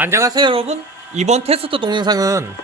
안녕하세요 여러분. 이번 테스트 동영상은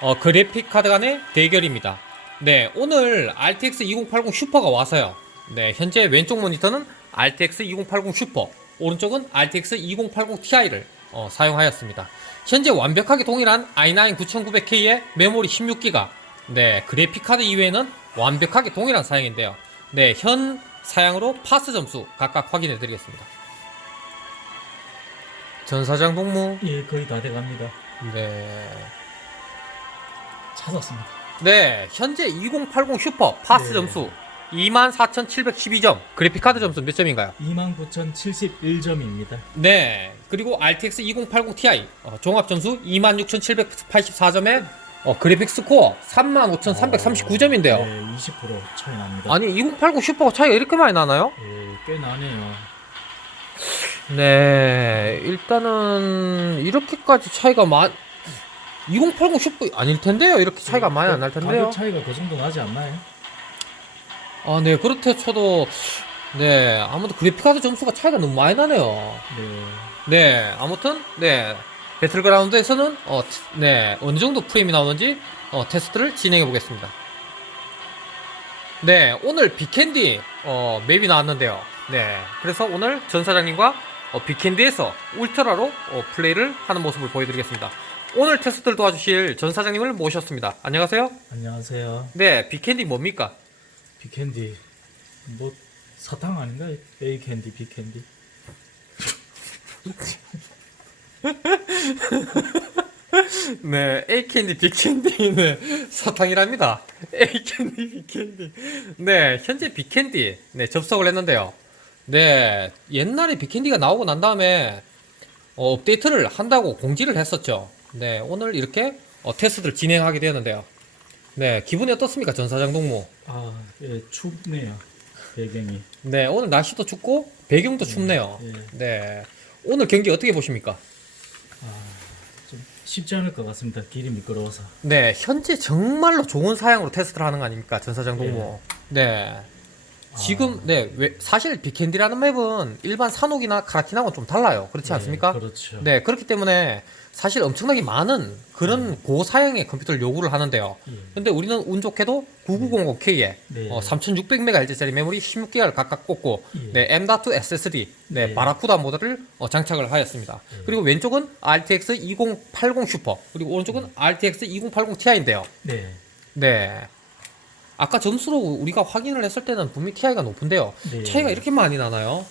어, 그래픽 카드 간의 대결입니다. 네 오늘 RTX 2080 슈퍼가 와서요. 네 현재 왼쪽 모니터는 RTX 2080 슈퍼 오른쪽은 RTX 2080 Ti를 어, 사용하였습니다. 현재 완벽하게 동일한 i9 9900K의 메모리 16기가 네 그래픽 카드 이외에는 완벽하게 동일한 사양인데요. 네현 사양으로 파스 점수 각각 확인해 드리겠습니다 전사장 동무 예, 거의 다 돼갑니다. 네. 찾았습니다. 네, 현재 2080 슈퍼 파스 네. 점수 24,712점. 그래픽 카드 점수 몇 점인가요? 29,071점입니다. 네. 그리고 RTX 2080 Ti 어, 종합 점수 26,784점에 어, 그래픽 스코어 35,339점인데요. 네, 20% 차이 납니다. 아니, 2080 슈퍼가 차이가 이렇게 많이 나나요? 예, 꽤 나네요. 네. 일단은 이렇게까지 차이가 많 2080 슈퍼 아닐 텐데요. 이렇게 차이가 많이 안 날 텐데요. 가격 차이가 그 정도 나지 않나요? 아, 네, 그렇대 쳐도, 네, 아무튼 그래픽카드 점수가 차이가 너무 많이 나네요. 네. 네, 아무튼, 네, 배틀그라운드에서는, 어, 티- 네, 어느 정도 프레임이 나오는지, 어, 테스트를 진행해 보겠습니다. 네, 오늘 비캔디, 어, 맵이 나왔는데요. 네, 그래서 오늘 전 사장님과, 어, 비캔디에서 울트라로, 어, 플레이를 하는 모습을 보여드리겠습니다. 오늘 테스트를 도와주실 전 사장님을 모셨습니다. 안녕하세요. 안녕하세요. 네, 비캔디 뭡니까? 비캔디. 뭐 사탕 아닌가요? A 캔디, B 캔디. 네, A 캔디, B 캔디는 사탕이랍니다. A 캔디, B 캔디. 네, 현재 B 캔디 네 접속을 했는데요. 네, 옛날에 B 캔디가 나오고 난 다음에 어, 업데이트를 한다고 공지를 했었죠. 네, 오늘 이렇게 어, 테스트를 진행하게 되었는데요. 네, 기분이 어떻습니까, 전사장 동무? 아, 예, 춥네요. 배경이. 네, 오늘 날씨도 춥고 배경도 춥네요. 예. 네, 오늘 경기 어떻게 보십니까? 좀 쉽지 않을 것 같습니다. 길이 미끄러워서. 네, 현재 정말로 좋은 사양으로 테스트를 하는 거 아닙니까, 전사장 동무? 네. 지금, 네, 왜, 사실 비캔디라는 맵은 일반 산옥이나 카라키나하고는 좀 달라요. 그렇지 예, 않습니까? 그렇죠. 네, 그렇기 때문에 사실 엄청나게 많은 그런 고사양의 컴퓨터를 요구를 하는데요. 예. 근데 우리는 운 좋게도 9900K에 네. 어, 3600MHz짜리 메모리 16기가를 각각 꽂고 예. 네, M.2 SSD 네, 예. 바라쿠다 모델을 어, 장착을 하였습니다. 예. 그리고 왼쪽은 RTX 2080 슈퍼 그리고 오른쪽은 RTX 2080 Ti인데요. 네. 네. 아까 점수로 우리가 확인을 했을 때는 분명히 TI가 높은데요. 네. 차이가 이렇게 많이 나나요?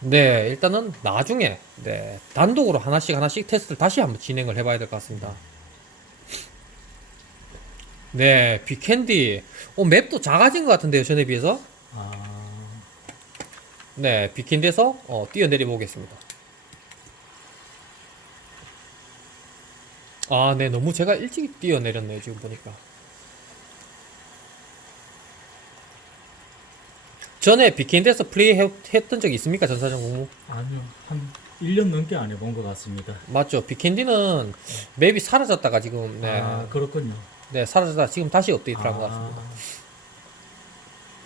네, 일단은 나중에 네, 단독으로 하나씩 하나씩 테스트를 다시 한번 진행을 해봐야 될 것 같습니다. 네, 비캔디. 어, 맵도 작아진 것 같은데요, 전에 비해서? 아, 네, 비캔디에서 어, 뛰어내려 보겠습니다. 아, 네, 너무 제가 일찍 뛰어내렸네요, 지금 보니까. 전에 비캔디에서 플레이 해- 했던 적 있습니까, 전사장 공무? 아니요. 한 1년 넘게 안 해본 것 같습니다. 맞죠. 비캔디는 맵이 사라졌다가 지금, 네, 아, 그렇군요. 네, 사라졌다가 지금 다시 업데이트를 한 것 같습니다.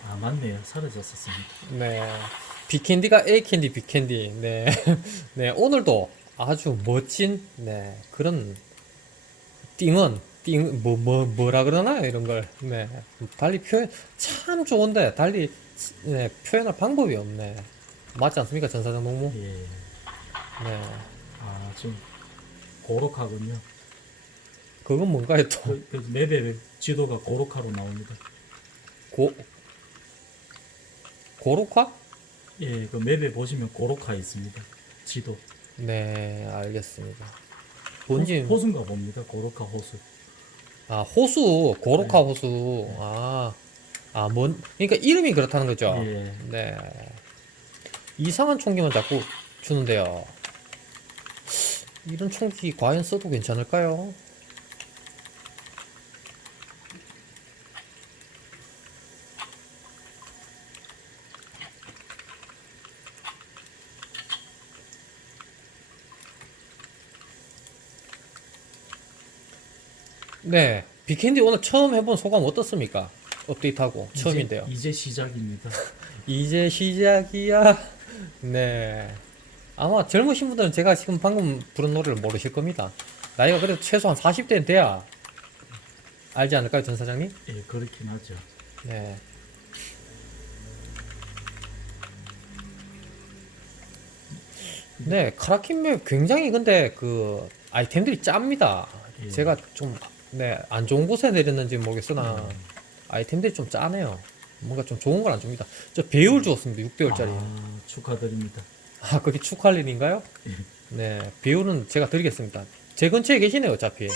아, 맞네요. 사라졌었습니다. 네. 비캔디가 A 캔디, B 캔디. 네. 네, 오늘도 아주 멋진, 네, 그런 띵은, 띵, 뭐, 뭐, 뭐라 그러나요? 이런 걸. 네. 달리 표현, 참 좋은데, 달리, 네, 표현할 방법이 없네. 맞지 않습니까? 전사장 농무? 예. 네. 아, 좀 고록하군요. 그건 뭔가요, 또? 그, 그 맵의 지도가 고록화로 나옵니다. 고, 고록화? 예, 그 맵에 보시면 고록화 있습니다. 지도. 네, 알겠습니다. 호, 호수인가 봅니다. 고록화 호수. 아, 호수, 고로카 호수. 아, 아, 뭔, 그러니까 이름이 그렇다는 거죠? 예. 네. 이상한 총기만 자꾸 주는데요. 이런 총기 과연 써도 괜찮을까요? 네. 비캔디 오늘 처음 해본 소감 어떻습니까? 업데이트하고 처음인데요. 이제, 이제 시작입니다. 이제 시작이야. 네. 아마 젊으신 분들은 제가 지금 방금 부른 노래를 모르실 겁니다. 나이가 그래도 최소한 40대는 돼야 알지 않을까요, 전 사장님? 예, 그렇긴 하죠. 네. 네, 카라킨맵 굉장히 근데 그 아이템들이 짭니다. 예. 제가 좀, 네, 안 좋은 곳에 내렸는지 모르겠으나 아이템들이 좀 짜네요. 뭔가 좀 좋은 걸 안 줍니다. 저 배율 주었습니다. 6배율짜리. 아, 축하드립니다. 아, 그게 축하할 일인가요? 네, 배율은 제가 드리겠습니다. 제 근처에 계시네요, 어차피.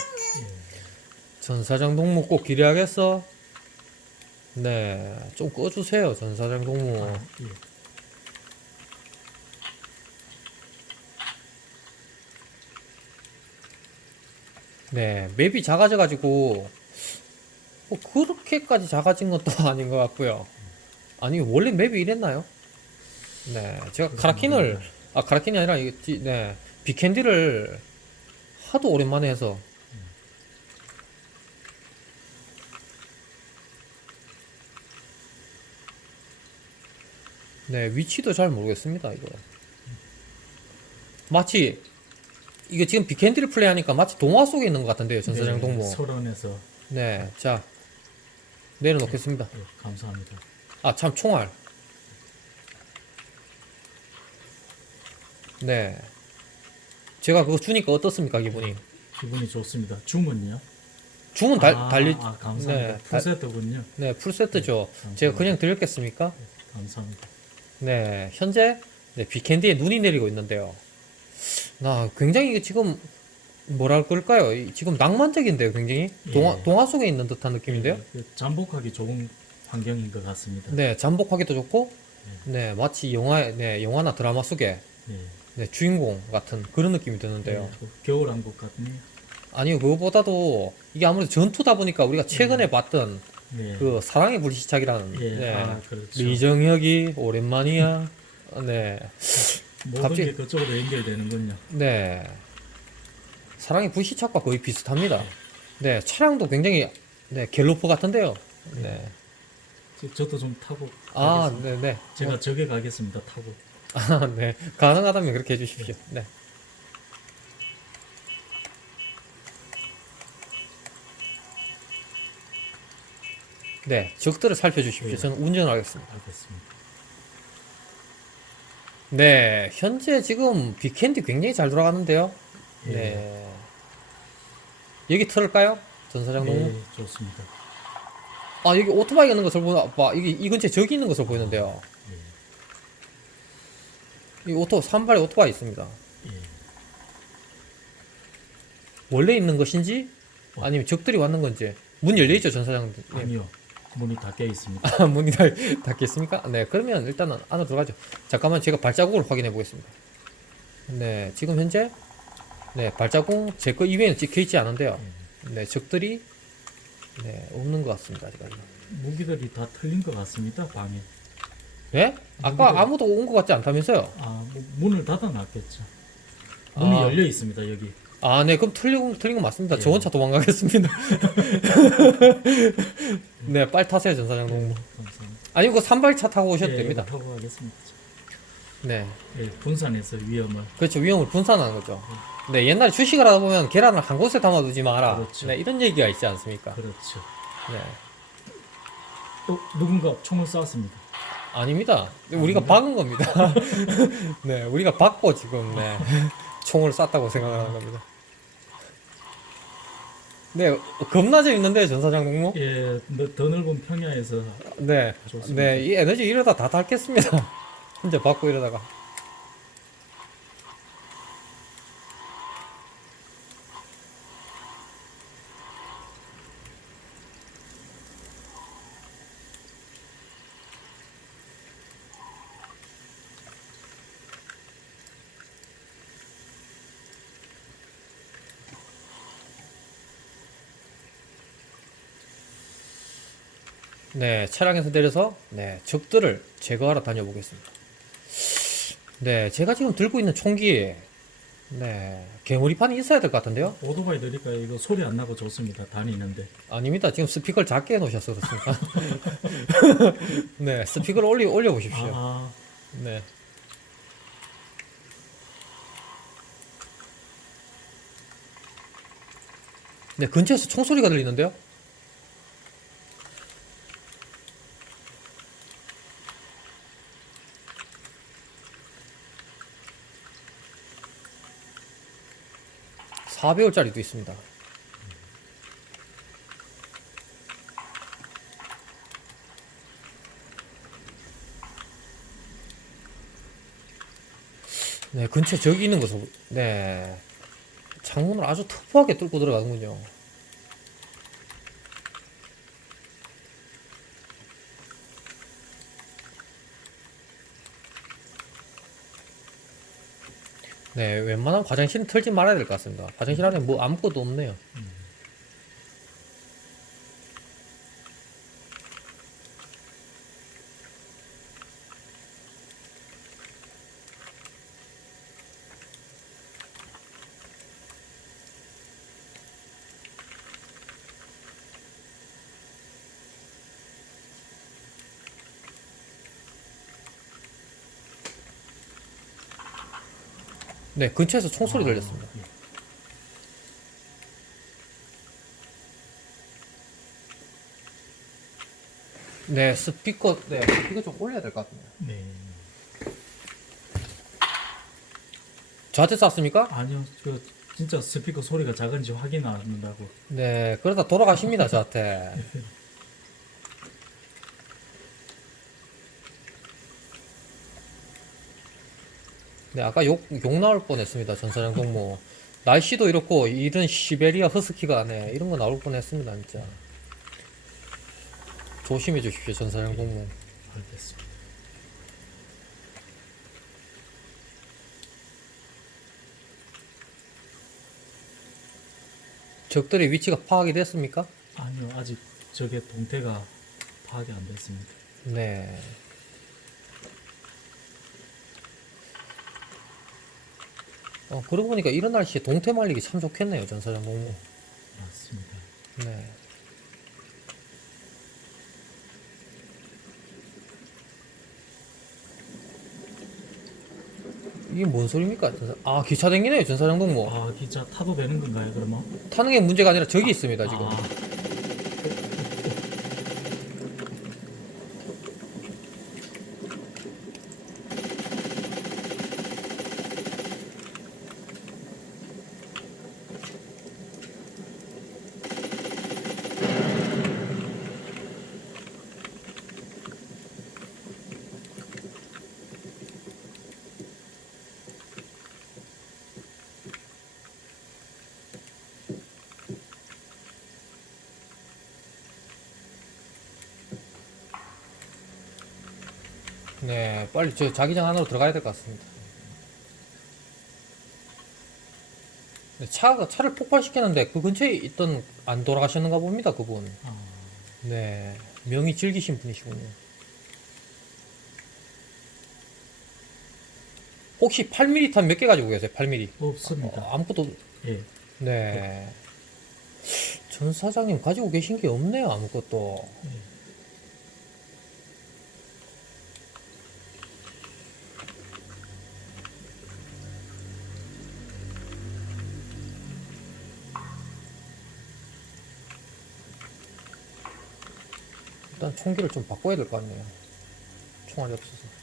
전사장 동무 꼭 기대하겠어. 네, 좀 꺼주세요, 전사장 동무. 아, 예. 네, 맵이 작아져가지고, 뭐, 그렇게까지 작아진 것도 아닌 것 같고요. 아니, 원래 맵이 이랬나요? 네, 제가 카라킨을, 아, 카라킨이 아니라, 이게, 지- 네, 비캔디를 하도 오랜만에 해서, 네, 위치도 잘 모르겠습니다, 이거. 마치, 이게 지금 비캔디를 플레이하니까 마치 동화 속에 있는 것 같은데요, 전사장 네, 동무. 설원에서 네, 자, 내려놓겠습니다. 예, 감사합니다. 아, 참, 총알. 네. 제가 그거 주니까 어떻습니까, 기분이? 기분이 좋습니다. 줌은요? 주문 달, 아, 달리, 아, 감사합니다. 네, 달- 풀세트군요. 네, 풀세트죠. 감사합니다. 제가 그냥 드렸겠습니까? 감사합니다. 네, 현재, 네, 비캔디에 눈이 내리고 있는데요. 나 굉장히 지금, 뭐라 그럴까요? 이- 지금 낭만적인데요, 굉장히? 동화, 예. 동화 속에 있는 듯한 느낌인데요? 예, 잠복하기 좋은 환경인 것 같습니다. 네, 잠복하기도 좋고, 네, 마치 영화, 네, 영화나 드라마 속에 예. 네, 주인공 같은 그런 느낌이 드는데요. 예, 그 겨울왕국 같네요. 아니요, 그거보다도 이게 아무래도 전투다 보니까 우리가 최근에 봤던 네. 그 사랑의 불시착이라는 예, 네, 아, 그렇죠. 리정혁이 오랜만이야. 네, 모든 갑자기- 게 그쪽으로 연결되는군요. 네. 사랑의 불시착과 거의 비슷합니다. 네, 차량도 굉장히 네, 갤로프 같은데요. 네. 저- 저도 좀 타고 아, 가겠습니다. 네, 네. 제가 저게 가겠습니다. 타고. 아, 네. 가능하다면 그렇게 해주십시오. 네. 네, 적들을 살펴주십시오. 네. 저는 운전을 하겠습니다. 알겠습니다. 네, 현재 지금 비캔디 굉장히 잘 돌아가는데요. 예. 네. 여기 틀을까요? 전사장 동무? 예, 좋습니다. 아, 여기 오토바이 있는 것을 보나, 봐. 이게 이 근처에 저기 있는 것을 보이는데요. 이 오토, 산발에 오토바이 있습니다. 예. 원래 있는 것인지, 아니면 적들이 왔는 건지. 문 열려 있죠, 전사장님. 아니요. 문이 닫혀 있습니다. 아, 문이 다 닫겠습니까? 네, 그러면 일단은 안으로 들어가죠. 잠깐만 제가 발자국을 확인해 보겠습니다. 네, 지금 현재 네 발자국 제 거 이외에는 찍혀 있지 않은데요. 네, 적들이 네 없는 것 같습니다. 아직까지. 무기들이 다 틀린 것 같습니다. 방에. 네? 아까 무기들- 아무도 온 것 같지 않다면서요? 아, 뭐 문을 닫아놨겠죠. 문이 아. 열려 있습니다. 여기. 아, 네, 그럼 틀린 틀린 거 맞습니다. 예. 저 혼자 도망가겠습니다. 네, 빨리 타세요, 전사장 동무. 아니면 그 산발차 타고 오셔도 예, 됩니다. 타고 가겠습니다. 네. 예, 분산해서 위험을. 그렇죠. 위험을 분산하는 거죠. 네, 옛날에 주식을 하다 보면 계란을 한 곳에 담아두지 마라. 그렇죠. 네, 이런 얘기가 있지 않습니까? 그렇죠. 네. 또 누군가 총을 쐈습니다. 아닙니다. 우리가 박은 겁니다. 네, 우리가 박고 지금 네, 총을 쐈다고 생각하는 겁니다. 네, 겁나 재밌는데 전사장 공모. 예, 너- 더 넓은 평야에서 네, 좋습니다. 네, 이 에너지 이러다 다 닳겠습니다. 혼자 받고 이러다가. 네, 차량에서 내려서 네, 적들을 제거하러 다녀보겠습니다. 네, 제가 지금 들고 있는 총기에 네, 개머리판이 있어야 될 것 같은데요? 오토바이 내니까 이거 소리 안 나고 좋습니다. 다니는데. 아닙니다. 지금 스피커를 작게 해놓으셔서 그렇습니다. 네, 스피커를 올리, 올려보십시오. 아, 아, 네. 네, 근처에서 총소리가 들리는데요? (4배율) 짜리도 있습니다 네 근처에 저기 있는 것을 네 창문을 아주 터프하게 뚫고 들어가는군요. 네, 웬만하면 화장실은 털지 말아야 될 것 같습니다. 화장실 안에 뭐 아무것도 없네요. 네, 근처에서 총소리 들렸습니다. 예. 네, 스피커, 네, 스피커 좀 올려야 될 것 같네요. 네. 저한테 쐈습니까? 아니요, 저 진짜 스피커 소리가 작은지 확인 안 한다고. 네, 그러다 돌아가십니다, 저한테. 네, 아까 욕, 욕 나올 뻔 했습니다, 전사장 동무. 날씨도 이렇고, 이런 시베리아 허스키가, 네, 이런 거 나올 뻔 했습니다, 진짜. 조심해 주십시오, 전사장 동무. 알겠습니다. 적들의 위치가 파악이 됐습니까? 아니요, 아직 저게 동태가 파악이 안 됐습니다. 네. 어, 그러고 보니까 이런 날씨에 동태 말리기 참 좋겠네요, 전사장 동무. 맞습니다. 네. 이게 뭔 소리입니까? 전사... 아, 기차 댕기네요, 전사장 동무. 아, 기차 타도 되는 건가요, 그러면? 타는 게 문제가 아니라 저기 있습니다, 지금. 아, 네, 빨리 저 자기장 안으로 들어가야 될 것 같습니다. 네, 차가 차를 폭발시켰는데 그 근처에 있던 안 돌아가셨는가 봅니다, 그분. 아, 네, 명이 즐기신 분이시군요. 혹시 8mm 탄 몇 개 가지고 계세요? 8mm. 없습니다. 어, 아무것도 예. 네. 전 사장님 가지고 계신 게 없네요, 아무것도. 예. 일단 총기를 좀 바꿔야 될 것 같네요. 총알이 없어서.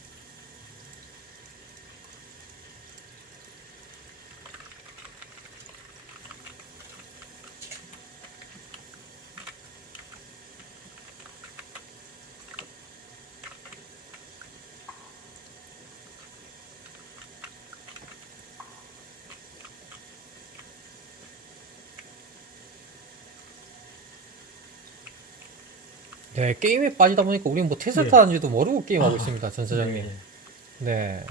네, 게임에 빠지다 보니까 우리는 뭐 테스트 예. 하는지도 모르고 게임하고 아, 있습니다, 전 사장님. 네.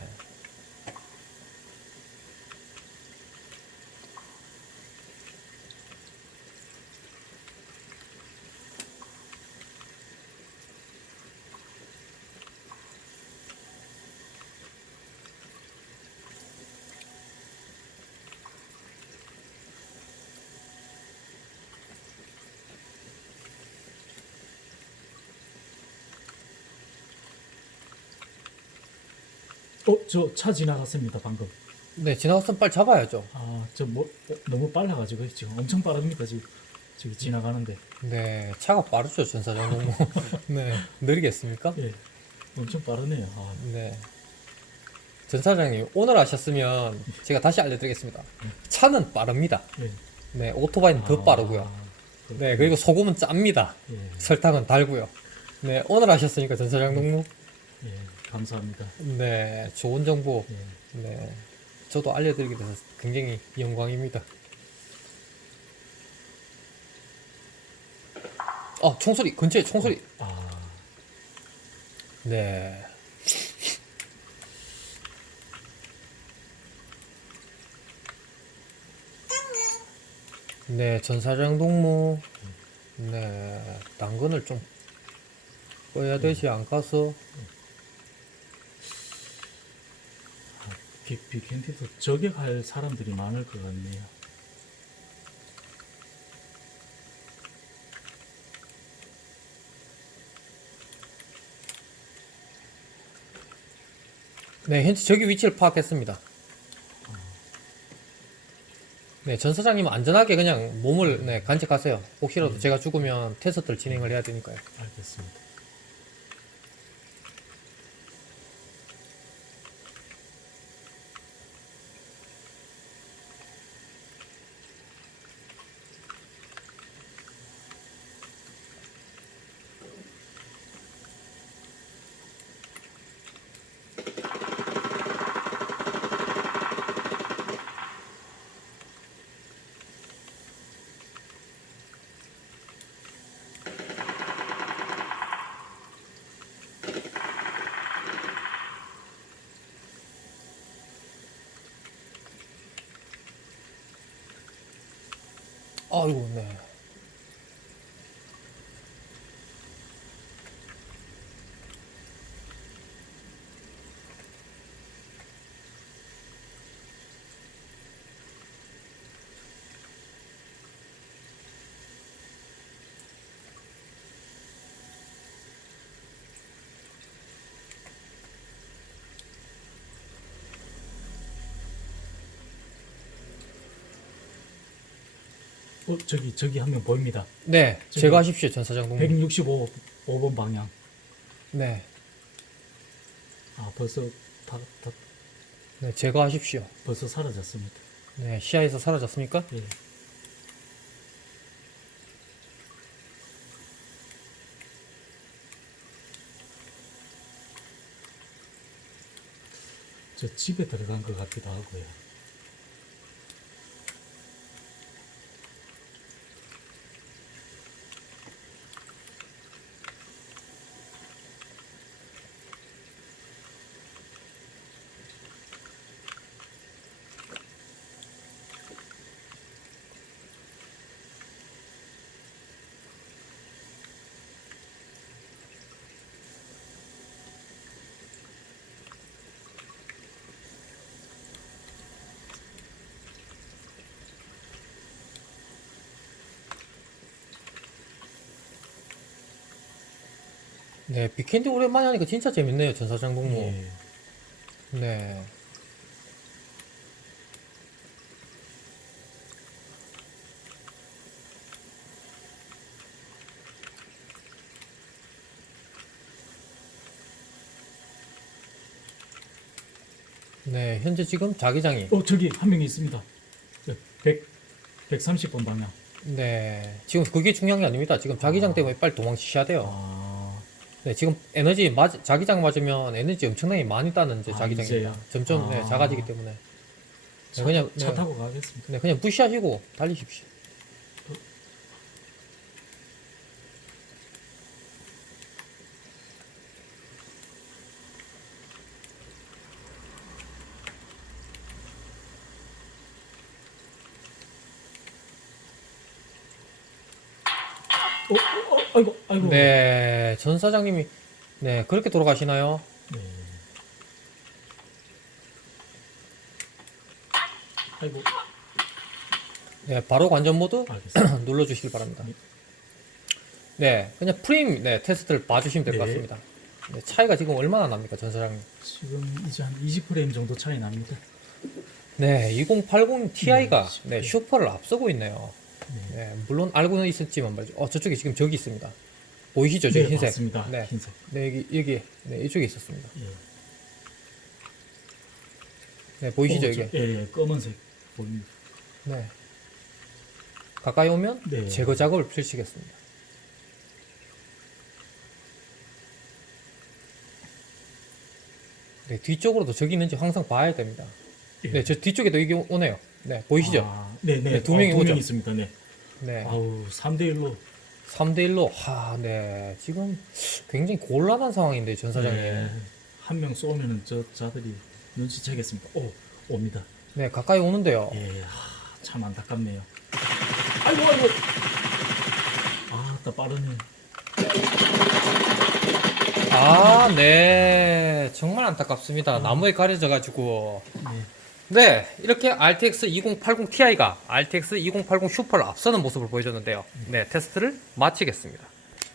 어, 저 차 지나갔습니다, 방금. 네, 지나갔으면 빨리 잡아야죠. 아, 저 뭐, 어, 너무 빨라가지고 지금 엄청 빠릅니다, 지금. 저기 지나가는데 네, 차가 빠르죠, 전사장 동무. 네, 느리겠습니까? 예, 엄청 빠르네요. 아, 네. 전사장님, 오늘 하셨으면 제가 다시 알려드리겠습니다. 차는 빠릅니다. 예. 네, 오토바이는 더 아, 빠르고요. 네, 그리고 소금은 짭니다. 예, 설탕은 달고요. 네, 오늘 하셨으니까 전사장 동무. 예, 감사합니다. 네, 좋은 정보. 예. 네, 저도 알려드리게 돼서 굉장히 영광입니다. 어, 총소리, 근처에 총소리. 아, 네. 네, 전사장 동무. 네, 당근을 좀 꺼야 되지 않겠어? 빅, 빅캔디도 저격할 사람들이 많을 것 같네요. 네, 현재 저기 위치를 파악했습니다. 네, 전 사장님은 안전하게 그냥 몸을 네, 간직하세요. 혹시라도 제가 죽으면 테스트를 진행을 해야 되니까요. 알겠습니다. 아이고, 네. 어, 저기 저기 한 명 보입니다. 네, 저기- 제거하십시오, 전 사장 동무. 165 5번 방향. 네, 아, 벌써 다, 다 네, 제거하십시오. 벌써 사라졌습니다. 네, 시야에서 사라졌습니까? 예. 저 집에 들어간 것 같기도 하고요. 네, 비캔디 오랜만에 하니까 진짜 재밌네요, 전 사장 동무. 예. 네. 네, 현재 지금 자기장이 어, 저기 한 명이 있습니다. 저 100, 130번 방향. 네, 지금 그게 중요한 게 아닙니다. 지금 자기장 때문에 빨리 도망치셔야 돼요. 아, 네, 지금 에너지 맞, 자기장 맞으면 에너지 엄청나게 많이 따는 이제 아, 자기장입니다. 이제요? 점점 네, 아. 작아지기 때문에. 차, 네, 그냥 차 네, 타고 가겠습니다. 네, 그냥 무시하시고 달리십시오. 어, 어, 어, 아이고, 아이고. 네, 전 사장님이 네 그렇게 돌아가시나요? 네. 아이고, 네, 바로 관전 모드. 눌러주시길 바랍니다. 네. 네, 그냥 프레임 네, 테스트를 봐주시면 될 것 네. 같습니다. 네, 차이가 지금 얼마나 납니까, 전 사장님? 지금 이제 한 20프레임 정도 차이 납니다. 네, 2080 Ti가 네, 네, 슈퍼를 앞서고 있네요. 네, 물론 알고는 있었지만 말이죠. 어, 저쪽에 지금 저기 있습니다. 보이시죠? 저 네, 흰색. 맞습니다. 네. 흰색. 네, 여기 여기 네, 이쪽에 있었습니다. 예. 네, 보이시죠, 어, 이게? 저- 예, 예, 검은색 보입니다. 네. 가까이 오면 네. 제거 작업을 펼치겠습니다. 네, 뒤쪽으로도 저기 있는지 항상 봐야 됩니다. 예. 네, 저 뒤쪽에도 이게 오네요. 네, 보이시죠? 아, 네, 네. 네, 두 명이 두 오죠. 명 있습니다. 네. 네. 아우, 3대 1로 3대 1로 하, 네. 지금 굉장히 곤란한 상황인데 전 사장님. 네. 한명 쏘면은 저 자들이 눈치채겠습니다. 오, 옵니다. 네, 가까이 오는데요. 예, 하, 참 안타깝네요. 아이고, 아이고. 아, 또 빠르네. 아, 네. 정말 안타깝습니다. 나무에 가려져 가지고 네. 네, 이렇게 RTX 2080 Ti가 RTX 2080 슈퍼를 앞서는 모습을 보여줬는데요. 네, 테스트를 마치겠습니다.